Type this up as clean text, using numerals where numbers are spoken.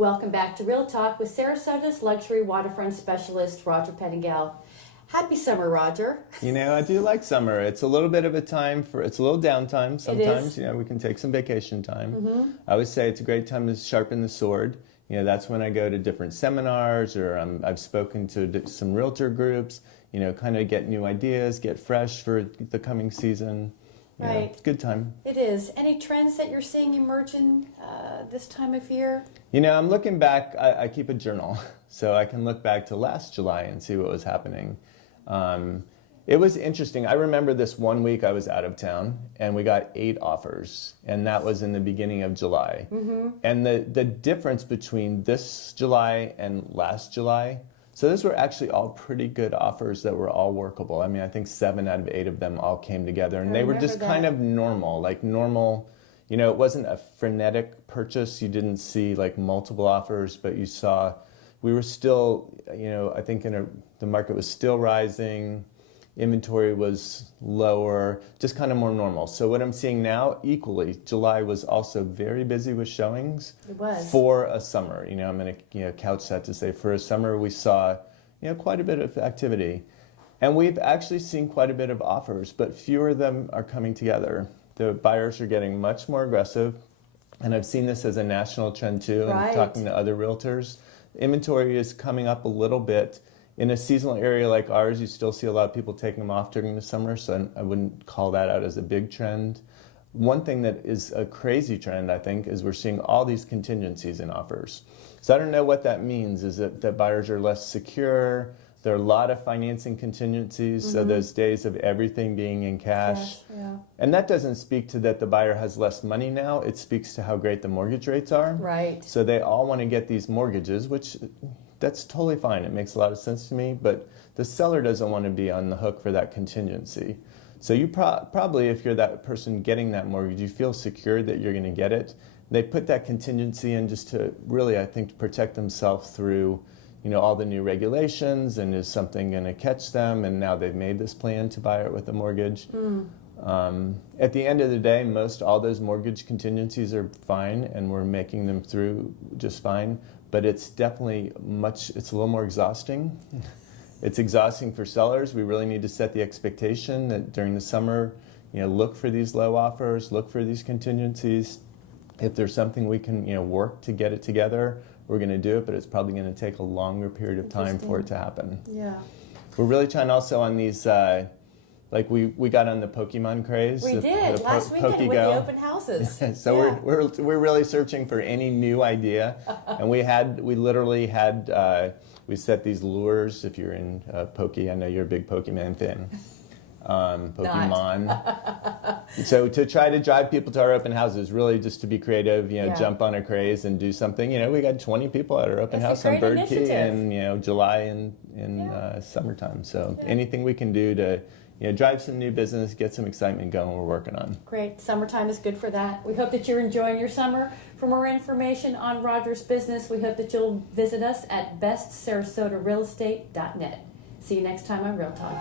Welcome back to Real Talk with Sarasota's luxury waterfront specialist, Roger Pettingell. Happy summer, Roger. You know, I do like summer. It's a little bit of a time it's a little downtime sometimes. You know, we can take some vacation time. Mm-hmm. I would say it's a great time to sharpen the sword. You know, that's when I go to different seminars or I've spoken to some realtor groups, you know, kind of get new ideas, get fresh for the coming season. Right. Yeah, it's a good time. It is. Any trends that you're seeing emerging this time of year? You know, I'm looking back. I keep a journal, so I can look back to last July and see what was happening. It was interesting. I remember this one week I was out of town and we got 8 offers, and that was in the beginning of July. Mm-hmm. And the difference between this July and last July, so those were actually all pretty good offers that were all workable. I mean, I think 7 out of 8 of them all came together, and they were just kind of normal, like normal. You know, it wasn't a frenetic purchase. You didn't see like multiple offers, but you saw, we were still, you know, I think the market was still rising. Inventory was lower, just kind of more normal. So what I'm seeing now, equally, July was also very busy with showings. It was. For a summer. You know, I'm going to couch that to say for a summer we saw, you know, quite a bit of activity. And we've actually seen quite a bit of offers, but fewer of them are coming together. The buyers are getting much more aggressive, and I've seen this as a national trend too, and Right. talking to other realtors. Inventory is coming up a little bit. In a seasonal area like ours, you still see a lot of people taking them off during the summer, so I wouldn't call that out as a big trend. One thing that is a crazy trend, I think, is we're seeing all these contingencies in offers. So I don't know what that means. Is it that buyers are less secure? There are a lot of financing contingencies, so those days of everything being in cash. Yeah. And that doesn't speak to that the buyer has less money now. It speaks to how great the mortgage rates are. Right. So they all want to get these mortgages, which that's totally fine. It makes a lot of sense to me, but the seller doesn't want to be on the hook for that contingency. So you probably, if you're that person getting that mortgage, you feel secure that you're going to get it. They put that contingency in just to really, I think, protect themselves through, you know, all the new regulations, and is something going to catch them, and now they've made this plan to buy it with a mortgage. At the end of the day, all those mortgage contingencies are fine, and we're making them through just fine, but it's definitely it's a little more exhausting. It's exhausting for sellers. We really need to set the expectation that during the summer, you know, look for these low offers, look for these contingencies. If there's something we can, you know, work to get it together, we're going to do it, but it's probably going to take a longer period of time for it to happen. Yeah. We're really trying also on these, like we got on the Pokemon craze. We did last weekend with the open houses. So yeah. we're really searching for any new idea, and we literally had we set these lures. If you're in Poke, I know you're a big Pokemon fan. Pokemon. So to try to drive people to our open houses, really just to be creative, you know, jump on a craze and do something. You know, we got 20 people at our open house on Bird Key in, you know, July and summertime. So anything we can do to, you know, drive some new business, get some excitement going, we're working on. Great. Summertime is good for that. We hope that you're enjoying your summer. For more information on Roger's business, we hope that you'll visit us at bestsarasotarealestate.net. See you next time on Real Talk.